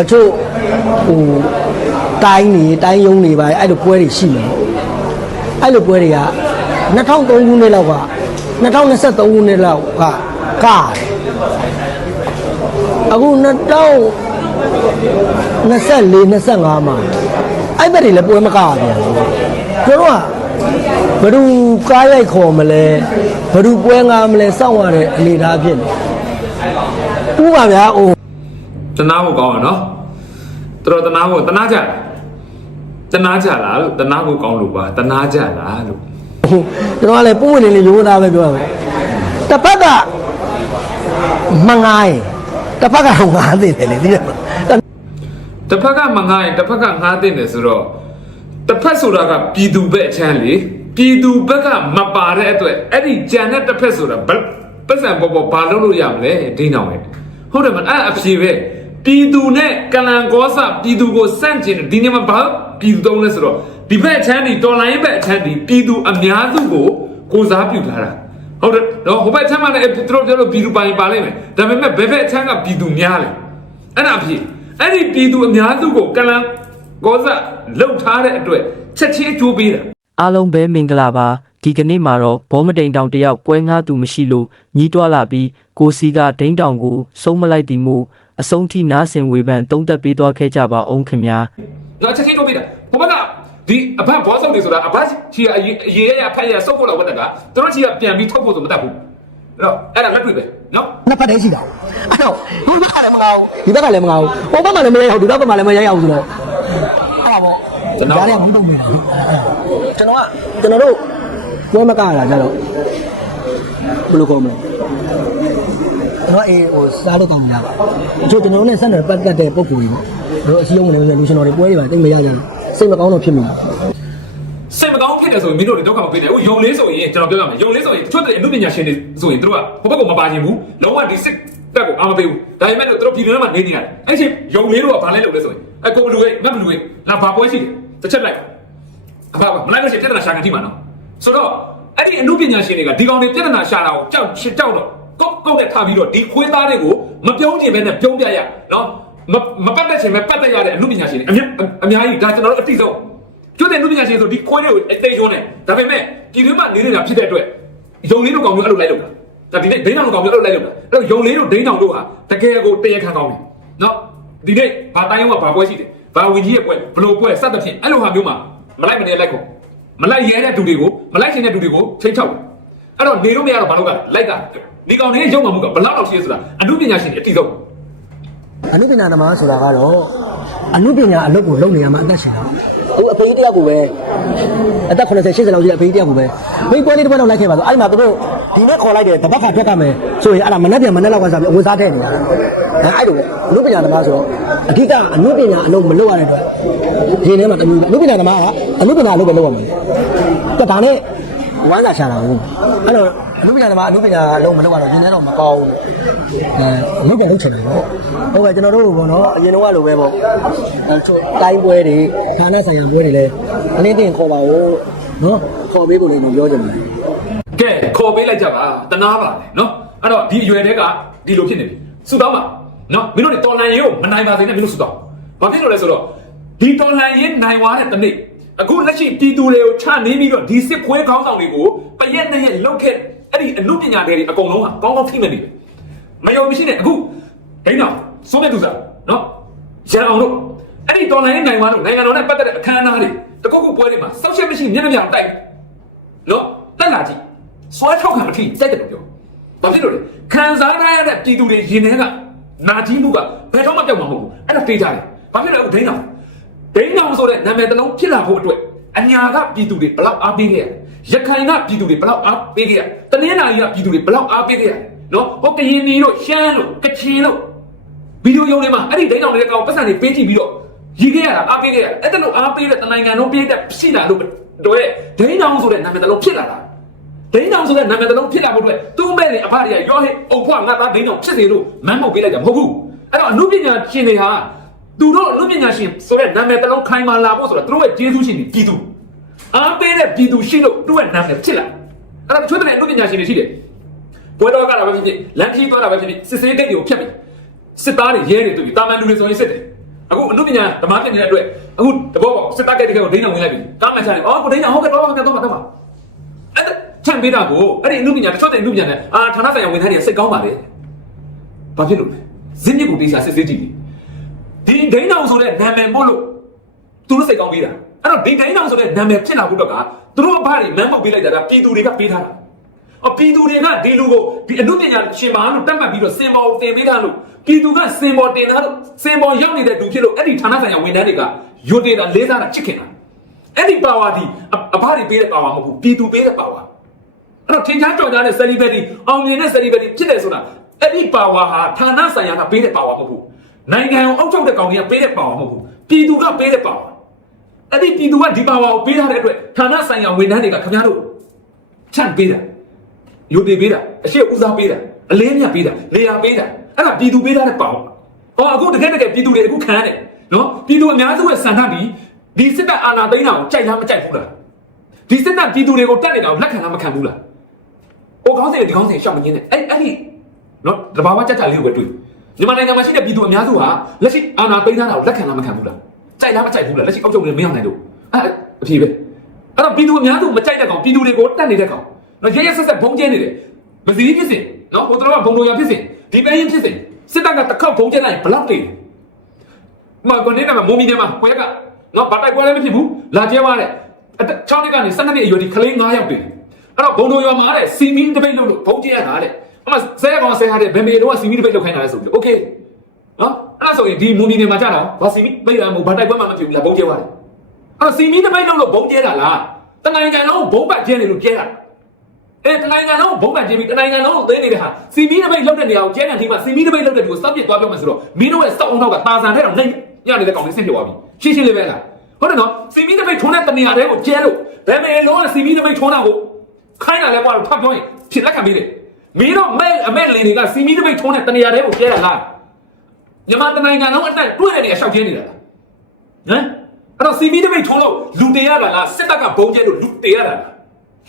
အချို့ဟိုတိုင်းနေတိုင်းယုံနေပါအဲ့လိုပွဲတွေရှိတယ်အဲ့လိုပွဲတွေက2003ခုနှစ်လောက်က2023ခုနှစ်လောက်ကကားတယ်အခု2024 25မှာအဲ့ဘက်တွေလည်းပွဲမကားပြန်ဘူးတို့တော့ဘယ်သူကားရိုက်ခေါ်မလဲဘယ်သူပွဲငါမလဲစောင့်ရတဲ့အနေအထားဖြစ်နေဥပါဗျာဟို တနာဖို့ကောင်းရနော်တော်တော်တနာဖို့တနာကြလားတနာကြလားလို့တနာဖို့ကောင်းလို့ပါတနာကြလားလို့ကျွန်တော်ကလည်းပုံဝင်နေနေရိုးသားပဲပြောရမယ်တစ်ဖက်ကမငိုင်းတစ်ဖက်ကငားသိတယ်လေဒီလိုတစ်ဖက်ကမငားရင်တစ်ဖက်ကငားတဲ့တယ်ဆိုတော့တစ်ဖက်ဆိုတာကပြည်သူဘက်အချမ်းလေပြည်သူဘက်ကမပါတဲ့အတွက်အဲ့ဒီကြံတဲ့တစ်ဖက်ဆိုတာဘယ်ပတ်စံပေါ်ပေါ်ဘာလုပ်လို့ရမလဲဒိန်းအောင်ပဲဟုတ်တယ်မအဲ့အဖြေပဲ ပြည်သူနဲ့ကလန်ကောစပြည်သူကိုစန့်ကျင်တယ်ဒီနေ့မှာဘာပြည်သူတုံးလဲဆိုတော့ဒီဘက်အချမ်းဒီတော်လိုင်းဘက်အချမ်းဒီပြည်သူအများစုကိုကိုစားပြုထားတာဟုတ်တယ်နော်ဟိုဘက်အချမ်းမှာလည်းသူတို့ပြောလို့ပြည်သူပိုင်ပါလိမ့်မယ်ဒါပေမဲ့ဘယ်ဘက်အချမ်းကပြည်သူများလဲအဲ့ဒါအဖြစ်အဲ့ဒီပြည်သူအများစုကိုကလန်ကောစလှုပ်ထားတဲ့အတွက်ချက်ချင်းကြိုးပေးတာအားလုံးပဲမင်္ဂလာပါဒီကနေ့မှာတော့ဘောမတိန်တောင်တယောက်ပွဲငားသူမရှိလို့ညီးတွားလာပြီးကိုစီကဒိန်းတောင်ကိုဆုံးမလိုက်တီမှု အဆုံးထိနားဆင်ဝေဖန်တုံးသက်ပေးသွားခဲ့ကြပါအောင်ခင်ဗျာတော့ချက်ချင်းထုတ်ပြတာဘုဘကဒီအဘဘောဆောက်တွေဆိုတာအဘချီအရေးအရေးရဖက်ရစုပ်ဖို့လောက်ဝတ်တကသူတို့ချီကပြန်ပြီးထုတ်ဖို့ဆိုမတတ်ဘူးအဲ့တော့အဲ့ဒါလက်တွေ့ပဲနော်နှစ်ဖက်တည်းရှိတာအဲ့တော့ဒီဘက်ကလည်းမငါဘူးဒီဘက်ကလည်းမငါဘူးဟိုဘက်မှာလည်းမရအောင်ဒီဘက်ကမှလည်းမရအောင်ဆိုတော့အဲ့ဒါပေါ့ဒါလည်းဘူးတော့နေတာကျွန်တော်ကကျွန်တော်တို့ပွဲမကရတာကြတော့ ဘယ်လိုကောမလဲကျွန်တော်အေးဟိုစားလို့ကောင်းနေတာပါအချို့ကျွန်တော်တို့နဲ့ဆက်နွယ်ပတ်သက်တဲ့ပုံကိုကြီးပေါ့တို့အစည်းအဝေးနဲ့လူရှင်တော်တွေပွဲတွေပါတိတ်မရကြဘူးစိတ်မကောင်းတော့ဖြစ်မိတယ်စိတ်မကောင်းဖြစ်တယ်ဆိုရင်မင်းတို့တွေဒုက္ခမပေးနဲ့ဟိုယုံလေးဆိုရင်ကျွန်တော်ပြောရမယ်ယုံလေးဆိုရင်ချွတ်တဲ့အမှုပညာရှင်တွေဆိုရင်တို့ကဘုဘကမပါခြင်းဘူးလုံးဝဒီစစ်တက်ကိုအာမပေးဘူးဒါပေမဲ့တို့တို့ပြည်နယ်မှာနေနေရတယ်အဲ့ချိန်ယုံလေးတို့ကဘာလဲလုပ်လဲဆိုရင်အကိုဘလူရဲ့မဘလူရဲ့လာဘာပွဲရှိတယ်တစ်ချက်လိုက်အဖကမလိုက်လို့ရှိရင်ပြဿနာရှာကန်ကြည့်မှာနော်ဆိုတော့ အဲ့ဒီအမှုပညာရှင်တွေကဒီကောင်တွေပြဿနာရှာတာကိုကြောက်ရှစ်ကြောက်တော့ကောက်ကောက်တဲ့ထားပြီးတော့ဒီခွေးသားတွေကိုမပြုံးချင်ပဲနဲ့ပြုံးပြရနော်မမပတ်သက်ချင်ပဲပတ်သက်ရတဲ့အမှုပညာရှင်တွေအများအများကြီးဒါကျွန်တော်တို့အတိဆုံးကျွတ်တဲ့လူပညာရှင်ဆိုဒီခွေးတွေကိုအသိရုံးနေဒါပေမဲ့ပြည်တွင်းမှာနေနေတာဖြစ်တဲ့အတွက်ယုံလေးတို့ကောင်မျိုးအဲ့လိုလိုက်လို့တာဒါဒီနေ့ဒိန်းအောင်ကောင်မျိုးအဲ့လိုလိုက်လို့တာအဲ့တော့ယုံလေးတို့ဒိန်းအောင်တို့ဟာတကယ်ကိုတရေခံကောင်းတယ်နော်ဒီနေ့ဘာတိုင်းကဘာပွဲရှိတယ်ဘာဝင်ကြီးရဲ့ပွဲဘလို့ပွဲစသဖြင့်အဲ့လိုဟာမျိုးမှာမလိုက်မနေလိုက်ကုန် မလိုက်ရဲတဲ့သူတွေကိုမလိုက်ရှင်တဲ့သူတွေကိုချိန်ချောက်အဲ့တော့နေလို့မရတော့ဘာလို့ကလိုက်ကဒီကောင်လေးရုံမှမှုကဘလောက်တော့ရှိရဆိုတာအမှုပညာရှင်တွေအတိဆုံးအနုပညာသမားဆိုတာကတော့အနုပညာအလုပ်ကိုလုပ်နေရမှာအသက်ရှင်တာဟိုအဖေကြီးတယောက်ကိုပဲအသက်80 80လောက်ကြီးအဖေကြီးတယောက်ကိုပဲမိပွဲလေးတစ်ပွဲတော့လိုက်ခဲ့ပါဆိုအဲ့မှာသူတို့ဒီနေ့ခေါ်လိုက်တယ်တပတ်ခါထွက်ကမယ်ဆိုရင်အဲ့ဒါမနေ့ပြန်မနေ့လောက်ကစားပြီးအဝတ်စားထည့်နေတာအဲ့လိုပဲအနုပညာသမားဆိုတော့အဓိကအနုပညာအလုပ်မလုပ်ရတဲ့အတွက် ဒီထဲမှာတမျိုးပဲအနုပညာသမားကအနုပညာအလုပ်ပဲလုပ်ရမယ်ကဒါနဲ့ဝမ်းသာချတာဘူးအဲ့တော့အနုပညာသမားအနုပညာအလုပ်မလုပ်ရတော့ဒီထဲတော့မကောင်းဘူးအဲလုပ်ကြလုပ်ချင်တယ်ပေါ့ဟုတ်ကဲ့ကျွန်တော်တို့ဘောနော်အရင်တော့လိုပဲပေါ့အဲချို့တိုင်းပွဲတွေဌာနဆိုင်ရာပွဲတွေလည်းအနည်းတင်ခေါ်ပါဦးနော်ခေါ်ပေးဖို့လည်းကျွန်တော်ပြောချင်ပါတယ်ကဲခေါ်ပေးလိုက်ကြပါတနာပါလေနော်အဲ့တော့ဒီအရွယ်တွေကဒီလိုဖြစ်နေပြီစူတောင်းပါနော်မင်းတို့တွေတော်လန်ရေးကိုမနိုင်ပါစေနဲ့မင်းတို့စူတောင်းဘာဖြစ်လို့လဲဆိုတော့ ဒီတော်လန်ရေးနိုင်သွားတဲ့တနေ့အခုလက်ရှိပြည်သူတွေကိုချနေပြီးတော့ဒီစစ်ခွဲခေါင်းဆောင်တွေကိုပရက်နဲ့ရက်လောက်ခဲ့အဲ့ဒီအမှုပညာတွေအကုန်လုံးကကောင်းကောင်းထိမှတ်နေတယ်မယုံမရှိနဲ့အခုဒိန်းတော်စိုးတဲ့သူစားနော်ရန်အောင်တို့အဲ့ဒီတော်လန်ရေးနိုင်သွားတော့နိုင်ငံတော်နဲ့ပတ်သက်တဲ့အခမ်းအနားတွေတကုတ်ကုပွဲတွေမှာစောက်ချက်မရှိမျက်နှာပြောင်တိုက်နော်တက်လာကြည့်စွဲထောက်ခံအထိတိုက်တယ်လို့ပြောဘာဖြစ်လို့လဲခံစားရတဲ့ပြည်သူတွေရင်ထဲကနာကြီးမှုကဘယ်တော့မှပြောက်မှာမဟုတ်ဘူးအဲ့ဒါတေးကြတယ်ဘာဖြစ်လဲအခုဒိန်းအောင် ဒိန်းအောင်ဆိုတဲ့နာမည်တစ်လုံးဖြစ်လာဖို့အတွက်အညာကပြည်သူတွေဘလောက်အားပေးခဲ့ရရခိုင်ကပြည်သူတွေဘလောက်အားပေးခဲ့ရတနင်္လာရီကပြည်သူတွေဘလောက်အားပေးခဲ့ရနော်ဟောကရင်နီတို့ရှမ်းတို့ကချင်တို့ဗီဒီယိုရုံးတွေမှာအဲ့ဒီဒိန်းအောင်တွေကောင်ပတ်စံတွေပေးကြည့်ပြီးတော့ရည်ခဲ့ရတာအားပေးခဲ့ရအဲ့ဒါလို့အားပေးတဲ့တနိုင်ငံလုံးပေးတဲ့ရှိတာလို့တို့ရဲ့ဒိန်းအောင်ဆိုတဲ့နာမည်တစ်လုံးဖြစ်လာတာဒိန်းအောင်ဆိုတဲ့နာမည်တစ်လုံးဖြစ်လာဖို့အတွက်သူ့မဲ့နေအဖတွေကရောဟဲ့အုံဖွားငါသားဒိန်းအောင်ဖြစ်စေလို့မမ်းမောက်ပေးလိုက်တာမဟုတ်ဘူးအဲ့တော့အမှုပညာရှင်တွေဟာ သူတို့အမှုပညာရှင်ဆိုတဲ့နာမည်တစ်လုံးခိုင်မာလာဖို့ဆိုတော့သူတို့ရဲ့ကျေးဇူးရှင်တွေပြည်သူအားပေးတဲ့ပြည်သူရှိလို့သူ့ရဲ့နာမည်ဖြစ်လာအဲ့တော့ချွတ်တဲ့အမှုပညာရှင်တွေရှိတယ်ဘွဲတော်ကလာပဲဖြစ်ဖြစ်လမ်းကြီးသွားတာပဲဖြစ်ဖြစ်စစ်စေးဂိတ်တွေကိုဖြတ်ပြီးစစ်သားတွေရဲတွေတူပြီးတာမန်လူတွေဆိုရင်စစ်တယ်အခုအမှုပညာဓမ္မဖြစ်နေတဲ့အတွက်အခုတဘောပေါ့စစ်တပ်ကတကယ်ကိုဒိန်းအောင်ဝင်လိုက်ပြီကားမှန်ချတယ်အော်ကိုဒိန်းအောင်ဟုတ်ကဲ့တော့ဟုတ်ကဲ့တော့တော့ပါအဲ့ဒါချန်ပေးတာကိုအဲ့ဒီအမှုပညာတချို့တဲ့အမှုပညာနဲ့အာဌာနဆိုင်ရာဝန်ထမ်းတွေစိတ်ကောင်းပါလေဘာဖြစ်လို့လဲဇင်းမြစ်ကိုတေးချာစစ်စစ်ကြည့် ဒီဒိန်းအောင်ဆိုတဲ့နာမည်မို့လို့သူတို့စိတ်ကောင်းပေးတာအဲ့တော့ဒီဒိန်းအောင်ဆိုတဲ့နာမည်ဖြစ်လာဖို့တော့ကသူတို့အဖတွေမန်းပုတ်ပေးလိုက်တာကပြည်သူတွေကပေးထားတာအပြည်သူတွေကဒီလူကိုဒီအမှုပညာရှင်ပါလို့တတ်မှတ်ပြီးတော့စင်ပေါ်တင်ပေးတာလို့ပြည်သူကစင်ပေါ်တင်တာလို့စင်ပေါ်ရောက်နေတဲ့သူဖြစ်လို့အဲ့ဒီဌာနဆိုင်ရာဝန်ထမ်းတွေကယွတ်နေတာလေးစားတာချစ်ခင်တာအဲ့ဒီပါဝါဒီအအဖတွေပေးတဲ့ပါဝါမဟုတ်ဘူးပြည်သူပေးတဲ့ပါဝါအဲ့တော့ထင်ရှားကြော်ကြားတဲ့ celebrity အောင်မြင်တဲ့ celebrity ဖြစ်တယ်ဆိုတာအဲ့ဒီပါဝါဟာဌာနဆိုင်ရာကပေးတဲ့ပါဝါမဟုတ်ဘူး နိုင်ငံကိုအောက်ချုပ်တဲ့ကောင်တွေကပေးတဲ့ပါဝါမဟုတ်ဘူးပြည်သူကပေးတဲ့ပါဝါအဲ့ဒီပြည်သူကဒီပါဝါကိုပေးထားတဲ့အတွက်ဌာနဆိုင်ရာဝန်ထမ်းတွေကခင်ဗျားတို့ချန့်ပေးတာယူတည်ပေးတာအရှိဦးစားပေးတာအလေးမြတ်ပေးတာလေယာပေးတာအဲ့ဒါပြည်သူပေးတာတဲ့ပေါ့ဟောအခုတကယ်တကယ်ပြည်သူတွေအခုခံရတယ်နော်ပြည်သူအများစုရဲ့စံနှုန်းဒီဒီစစ်တပ်အာဏာသိမ်းတာကိုကြိုက်လားမကြိုက်ဘူးလားဒီစစ်တပ်ပြည်သူတွေကိုတတ်နေတာကိုလက်ခံလားမခံဘူးလားဟိုကောင်းစင်ဒီကောင်းစင်ရှောက်မင်းနဲ့အဲ့အဲ့ဒီနော်တဘာဝကြကြလေးကိုပဲတွေ့ မြန်မာနိုင်ငံမှာရှိတဲ့ပြည်သူအများစုဟာလက်ရှိအာဏာသိမ်းတာကိုလက်ခံလားမခံဘူးလားကြိုက်လားမကြိုက်ဘူးလားလက်ရှိအောက်ချုပ်နေမရောက်နိုင်လို့အဲ့အဖြေပဲအဲ့တော့ပြည်သူအများစုမကြိုက်တဲ့ကောင်ပြည်သူတွေကိုတတ်နေတဲ့ကောင်နော်ရရဆက်ဆက်ဘုံကျဲနေတယ်မစည်းဖြစ်စဉ်နော်ဟိုတော့ကဘုံတော်ရဖြစ်စဉ်ဒီပဲရင်ဖြစ်စဉ်စစ်တပ်ကတစ်ခေါက်ဘုံကျဲလိုက်ဘလောက်တည်မကနေကမမုံမီနေမှာခွဲကနော်ဘာတိုက်ခွဲလည်းမဖြစ်ဘူးလာကျဲသွားတဲ့အတက်6နှစ်ကနေ12နှစ်အရွယ်ဒီကလေး9ယောက်တည်အဲ့တော့ဘုံတော်ရမှာတဲ့စီမီတပိတ်လို့လို့ဘုံကျဲရတာတဲ့ အမဆဲရကောင်ဆဲရတဲ့ဘယ်မေတော့စီမီဒီပိတ်လောက်ခိုင်းတာလဲဆိုပြီး okay နော်အဲ့ဒါဆိုရင်ဒီမူနီနေမှာကြတော့ဘာစီမီပိတ်ရမှုဘာတိုက်ပွဲမှမဖြစ်ဘူးလားဘုံကျဲသွားတယ်အဲ့စီမီဒီပိတ်လောက်လို့ဘုံကျဲတာလားတနိုင်ငံလုံးဘုံပတ်ကျဲနေလို့ကျဲတာအဲတနိုင်ငံလုံးဘုံပတ်ကျဲပြီးတနိုင်ငံလုံးသိနေတဲ့ဟာစီမီဒီပိတ်လောက်တဲ့နေရာကိုကျဲတဲ့အချိန်မှာစီမီဒီပိတ်လောက်တဲ့ဒီကိုစောက်ပြစ်သွားပြောမယ်ဆိုတော့မင်းတို့ရဲ့စောက်အောင်တော့ကတာဆန်ထဲတော့နှိမ့်ရနေတဲ့ကောင်လေးဆင့်ဖြစ်သွားပြီရှင်းရှင်းလေးပဲလားဟုတ်တယ်နော်စီမီတပိတ်ထုံးတဲ့တနေရာတွေကိုကျဲလို့ဘယ်မေလုံးကစီမီတပိတ်ထုံးတာကိုခိုင်းတာလဲပေါ့လို့ထပ်ပြောရင်ဖြစ်လက်ခံပေးတယ် မင်းတို့မဲအမဲလင်တွေကစီမီတပိတ်ထုံးတဲ့တနေရာတွေကိုကျဲတာလားမြန်မာတနိုင်ငံလုံးအတက်တွေ့တဲ့နေရာရှောက်ကျဲနေတာလားဟမ်အဲ့တော့စီမီတပိတ်ထုံးလို့လူတေရတာလားစစ်တပ်ကဘုံကျဲလို့လူတေရတာလား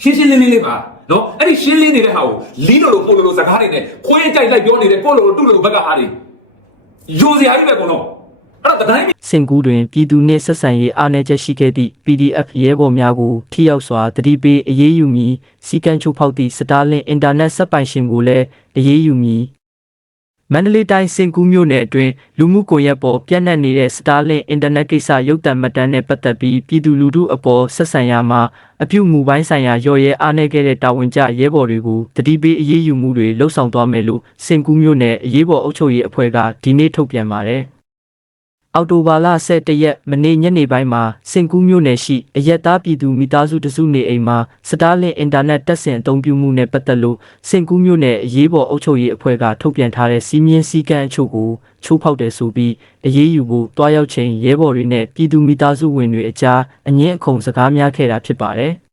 ရှင်းရှင်းလင်းလင်းလေးပါနော်အဲ့ဒီရှင်းလင်းနေတဲ့ဟာကိုလီးလို့လို့ပို့လို့လို့စကားတွေနဲ့ခွေးကြိုက်လိုက်ပြောနေတဲ့ကိုလိုလိုတုလို့လိုဘက်ကဟာတွေယူစရာကြီးပဲကောနော်အဲ့တော့တိုင်း စင်ကူးတွင်ပြည်သူနှင့်ဆက်ဆံရေးအားနည်းချက်ရှိခဲ့သည့် PDF ရဲဘော်များကိုထိရောက်စွာတတိပေးအရေးယူမည်စီကံချိုးဖောက်သည့်စတာလင်အင်တာနက်ဆက်ပိုင်ရှင်ကိုလည်းအရေးယူမည်မန္တလေးတိုင်းစင်ကူးမြို့နယ်အတွင်းလူမှုကွန်ရက်ပေါ်ပြန့်နှံ့နေတဲ့စတာလင်အင်တာနက်ကိစ္စရုပ်သံမှတ်တမ်းနဲ့ပတ်သက်ပြီးပြည်သူလူထုအပေါ်ဆက်ဆံရမှာအပြုမူပိုင်းဆိုင်ရာရော်ရဲအားနည်းခဲ့တဲ့တာဝန်ကျရဲဘော်တွေကိုတတိပေးအရေးယူမှုတွေလှုပ်ဆောင်သွားမယ်လို့စင်ကူးမြို့နယ်အရေးပေါ်အုပ်ချုပ်ရေးအဖွဲ့ကဒီနေ့ထုတ်ပြန်ပါတယ် အော်တိုဘာလ17ရက်မနေ့ညနေပိုင်းမှာစင်ကူးမြို့နယ်ရှိအရက်သားပြည်သူမိသားစုတစုနေအိမ်မှာစတားလင်အင်တာနက်တက်ဆင်အသုံးပြုမှုနဲ့ပတ်သက်လို့စင်ကူးမြို့နယ်အရေးပေါ်အုပ်ချုပ်ရေးအဖွဲ့ကထုတ်ပြန်ထားတဲ့စီးမြင့်စည်းကမ်းအချို့ကိုချိုးဖောက်တယ်ဆိုပြီးအရေးယူဖို့တွားရောက်ချိန်ရဲဘော်တွေနဲ့ပြည်သူမိသားစုဝင်တွေအကြားအငင်းအခုန်စကားများခဲ့တာဖြစ်ပါတယ်။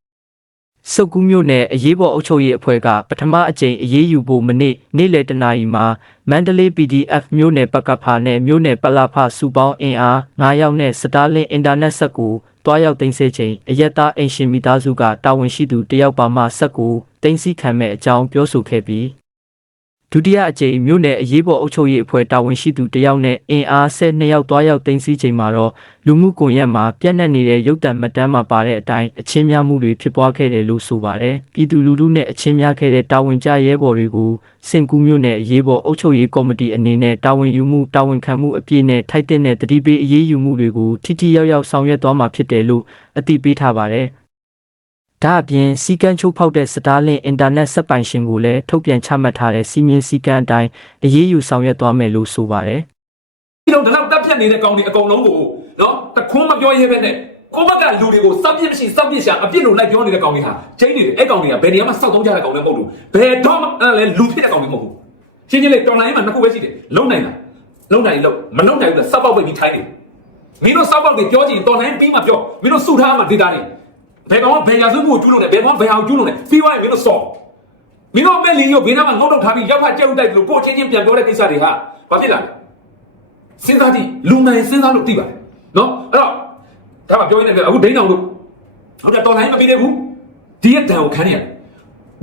စုတ်ကူးမြို့နယ်အရေးပေါ်အုပ်ချုပ်ရေးအဖွဲ့ကပထမအကြိမ်အရေးယူဖို့မနေ့နေ့လယ်တနာရီမှာမန္တလေး PDF မြို့နယ်ပကဖာနဲ့မြို့နယ်ပလဖစုပေါင်းအင်အား9ယောက်နဲ့စတာလင်အင်တာနက်ဆက်ကိုတွားရောက်တင်ဆက်ချိန်အရက်သားအင်ရှင်မိသားစုကတာဝန်ရှိသူတယောက်ပါမှဆက်ကိုတင်စီခံမဲ့အကြောင်းပြောဆိုခဲ့ပြီး ဒုတိယအကြိမ်မြို့နယ်အရေးပေါ်အုပ်ချုပ်ရေးအဖွဲ့တာဝန်ရှိသူတယောက်နဲ့အင်အား12ယောက်တွားရောက်တင်စီချိန်မှာတော့လူမှုကွန်ရက်မှာပြန့်နှံ့နေတဲ့ရုပ်တံမှတ်တမ်းမှာပါတဲ့အတိုင်းအချင်းများမှုတွေဖြစ်ပွားခဲ့တယ်လို့ဆိုပါတယ်။ပြည်သူလူထုနဲ့အချင်းများခဲ့တဲ့တာဝန်ကျရဲဘော်တွေကိုစင်ကူးမြို့နယ်အရေးပေါ်အုပ်ချုပ်ရေးကော်မတီအနေနဲ့တာဝန်ယူမှုတာဝန်ခံမှုအပြည့်နဲ့ထိုက်တဲ့တတိပေးအရေးယူမှုတွေကိုထိထိရောက်ရောက်ဆောင်ရွက်သွားမှာဖြစ်တယ်လို့အသိပေးထားပါတယ်။ ဒါအပြင်စီကန်းချုပ်ဖောက်တဲ့စတားလင်အင်တာနက်ဆက်ပိုင်ရှင်ကိုလည်းထုတ်ပြန်ချမှတ်ထားတဲ့စီမင်းစည်းကမ်းအတိုင်းအရေးယူဆောင်ရွက်သွားမယ်လို့ဆိုပါတယ်။ဒီလိုဒီလောက်တက်ဖြတ်နေတဲ့ကောင်တွေအကုန်လုံးကိုနော်တခွန်းမပြောရဲပဲနဲ့ကိုမကလူတွေကိုစပ်ပြစ်မရှိစပ်ပြစ်ရှာအပြစ်လို့လိုက်ပြောနေတဲ့ကောင်တွေဟာချိန်နေတယ်အဲ့ကောင်တွေကဘယ်နေရာမှာစောက်သုံးကြတဲ့ကောင်တွေမဟုတ်ဘူးဘယ်တော့မှအဲ့လဲလူဖြစ်တဲ့ကောင်တွေမဟုတ်ဘူးရှင်းရှင်းလေးတော်လိုင်းမှာနှစ်ခုပဲရှိတယ်လုံနိုင်တာလုံနိုင်လို့မလုံနိုင်ဘူးစပ်ပေါက်ပိတ်ပြီးထိုင်းတယ်မင်းတို့စပ်ပေါက်တွေပြောကြည့်တော်လိုင်းပြီးမှပြောမင်းတို့စုထားမှဒေတာနေ ဘယ်ကောင်ကဘယ်ရာစုမှုကိုကျူးလို့လဲဘယ်ကောင်ဘယ်ဟာကိုကျူးလို့လဲပြီးသွားရင်မင်းတို့စော်မင်းတို့မဲ့လီကိုဘေးနားမှာငုံတော့ထားပြီးရောက်ဖက်ကြက်ဥတိုက်လို့ကိုချင်းချင်းပြန်ပြောတဲ့ကိစ္စတွေဟာဘာဖြစ်လာလဲစဉ်းစားကြည့်လူနိုင်စဉ်းစားလို့သိပါတယ်နော်အဲ့တော့ဒါမှပြောရင်းနဲ့အခုဒိန်းတောင်တို့ဟုတ်တယ်တော်လိုင်းမပြီးသေးဘူးဒီရဲ့တန်ကိုခံရတယ်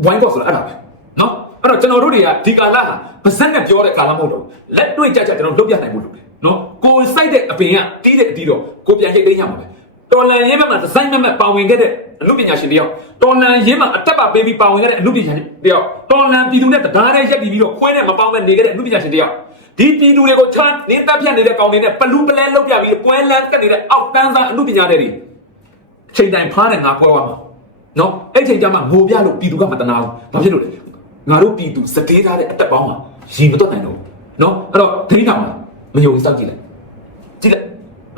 ဝိုင်းတော့ဆိုတာအဲ့ဒါပဲနော်အဲ့တော့ကျွန်တော်တို့တွေကဒီကာလဟာပါဇက်နဲ့ပြောတဲ့ကာလမဟုတ်တော့ဘူးလက်တွေ့ကြကြကျွန်တော်လုပ်ပြနိုင်ဖို့လုပ်တယ်နော်ကိုစိုက်တဲ့အပင်ကတီးတဲ့အတီးတော့ကိုပြန်ရိတ်သိမ်းရမှာပဲ တော်လန်ရေးဘက်မှာဒီဇိုင်းမက်မက်ပါဝင်ခဲ့တဲ့အမှုပညာရှင်တယောက်တော်လန်ရေးမှာအတက်ပါပေးပြီးပါဝင်ခဲ့တဲ့အမှုပညာရှင်တယောက်တော်လန်ပြည်သူနဲ့တရားနဲ့ရက်တည်ပြီးတော့ခွဲနဲ့မပေါင်းမဲ့နေခဲ့တဲ့အမှုပညာရှင်တယောက်ဒီပြည်သူတွေကိုချမ်းနေတပ်ဖြတ်နေတဲ့ကောင်တွေနဲ့ပလူပလဲလောက်ပြပြီးပွဲလန်းတက်နေတဲ့အောက်တန်းသားအမှုပညာတွေတွေချိန်တိုင်းဖားနဲ့ငါခွဲသွားမှာနော်အဲ့ချိန်ကျမှငိုပြလို့ပြည်သူကမတနာဘူးဘာဖြစ်လို့လဲငါတို့ပြည်သူစတေးထားတဲ့အတက်ပေါင်းမှာရင်မတွက်နိုင်တော့ဘူးနော်အဲ့တော့ဒိန်းတောင်လားမယုံစောက်ကြည့်လိုက်ကြည့်လိုက်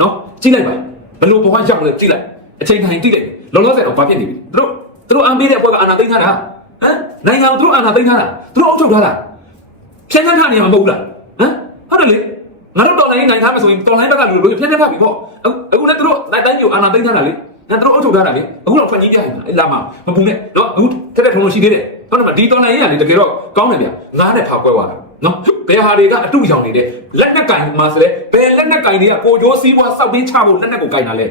နော်ကြည့်လိုက်ပါ ဘလို့ဘဝရောက်လဲကြည့်လိုက်အချိန်တိုင်းကြည့်လိုက်လောလောဆယ်တော့ဘာဖြစ်နေပြီသူတို့သူတို့အမ်းပေးတဲ့ဘွဲကအာနာသိမ်းထားတာဟမ်နိုင်ငံကိုသူတို့အာနာသိမ်းထားတာသူတို့အုပ်ချုပ်ထားတာဖြန်းဖြန်းထားနေမှာမဟုတ်ဘူးလားဟမ်ဟုတ်တယ်လေငါတို့တော်လိုင်းနိုင်ထားမယ်ဆိုရင်တော်လိုင်းဘက်ကလူတို့ဖြန်းဖြန်းထားပြီပေါ့အခုအခုလည်းသူတို့နိုင်တိုင်းမျိုးအာနာသိမ်းထားတာလေငါတို့အုပ်ချုပ်ထားတာလေအခုတော့ဖွင့်ကြီးပြရင်အဲ့လာမှာမပူနဲ့နော်အခုတက်တက်ထုံထုံရှိသေးတယ်ဟုတ်တယ်မဒီတော်လိုင်းကြီးကလေတကယ်တော့ကောင်းတယ်ဗျငါးနဲ့ဖာကွဲသွားတာ နော်ဘယ်ဟာတွေကအတုရောင်နေတဲ့လက်နဲ့ကင်မှာဆိုလဲဘယ်လက်နဲ့ကင်တွေကကိုကြိုးစည်းပွားစောက်ပြီးချဖို့လက်နဲ့ကိုကင်တာလဲ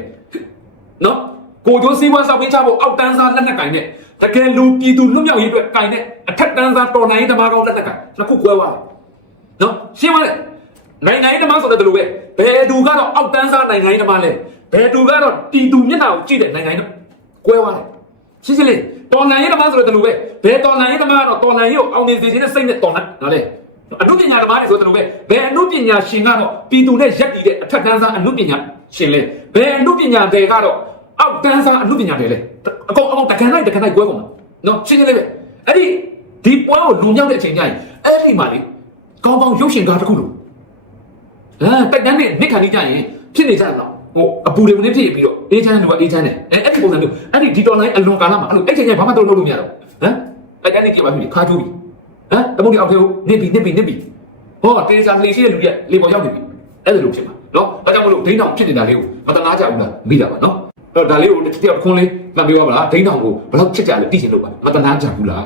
နော်ကိုကြိုးစည်းပွားစောက်ပြီးချဖို့အောက်တန်းစားလက်နဲ့ကင်နဲ့တကယ်လူပြည်သူလွတ်မြောက်ရေးအတွက်ကင်တဲ့အထက်တန်းစားတော်လိုင်းတမားကောင်းလက်နဲ့ကင်နှစ်ခုကွဲသွားတယ်နော်ရှင်းပါလေနိုင်ငံရေးတမားဆိုတဲ့လူပဲဘယ်သူကတော့အောက်တန်းစားနိုင်ငံရေးတမားလဲဘယ်သူကတော့ပြည်သူမျက်နှာကိုကြည့်တဲ့နိုင်ငံရေးကွဲသွားတယ်ရှင်းရှင်းလေးတော်လန်ရေးသမားဆိုတဲ့လူပဲဘယ်တော်လန်ရေးသမားကတော့တော်လန်ရေးကိုအောင်နေစေခြင်းနဲ့စိတ်နဲ့တော်လန်နော်လေ အမှုပညာသမားတွေဆိုတဲ့လူပဲဘယ်အမှုပညာရှင်ကတော့ပြည်သူနဲ့ရက်တည်တဲ့အထက်တန်းစားအမှုပညာရှင်လေဘယ်အမှုပညာတွေကတော့အောက်တန်းစားအမှုပညာတွေလေအကုန်အကုန်တကန်လိုက်တကန်လိုက်ကွဲကုန်မှာနော်ရှင်းရှင်းလေးပဲအဲ့ဒီဒီပွဲကိုလူမြောက်တဲ့အချိန်ကျရင်အဲ့ဒီမှာလေကောင်းကောင်းရုပ်ရှင်ကားတစ်ခုလို့အဲတိုက်တန်းနဲ့နှစ်ခါကြီးကျရင်ဖြစ်နေကြတာတော့ဟိုအပူတွေမနေဖြစ်ပြီးတော့အေးချမ်းတယ်ကအေးချမ်းတယ်အဲအဲ့ဒီပုံစံမျိုးအဲ့ဒီဒီတော်လိုင်းအလွန်ကာလမှာအဲ့လိုအဲ့ချိန်ကျရင်ဘာမှတော့လုပ်လို့မရတော့ဟမ်အဲ့အဲ့ဒီကြည့်ပါပြီခါကျူးပြီ ဟမ်တပုတ်ဒီအောက်ထဲကိုနစ်ပြီနစ်ပြီနစ်ပြီဟောတေးစာလေရှိတဲ့လူကြီးလေပေါ်ရောက်နေပြီအဲ့ဒါလိုဖြစ်မှာနော်ဒါကြောင့်မလို့ဒိန်းတောင်ဖြစ်နေတာလေးကိုမတနာကြဘူးလားမိတာပါနော်အဲ့တော့ဒါလေးကိုတစ်ချက်ခွန်းလေးမှတ်ပြောပါလားဒိန်းတောင်ကိုဘယ်လောက်ချစ်ကြလဲသိချင်လို့ပါမတနာကြဘူးလား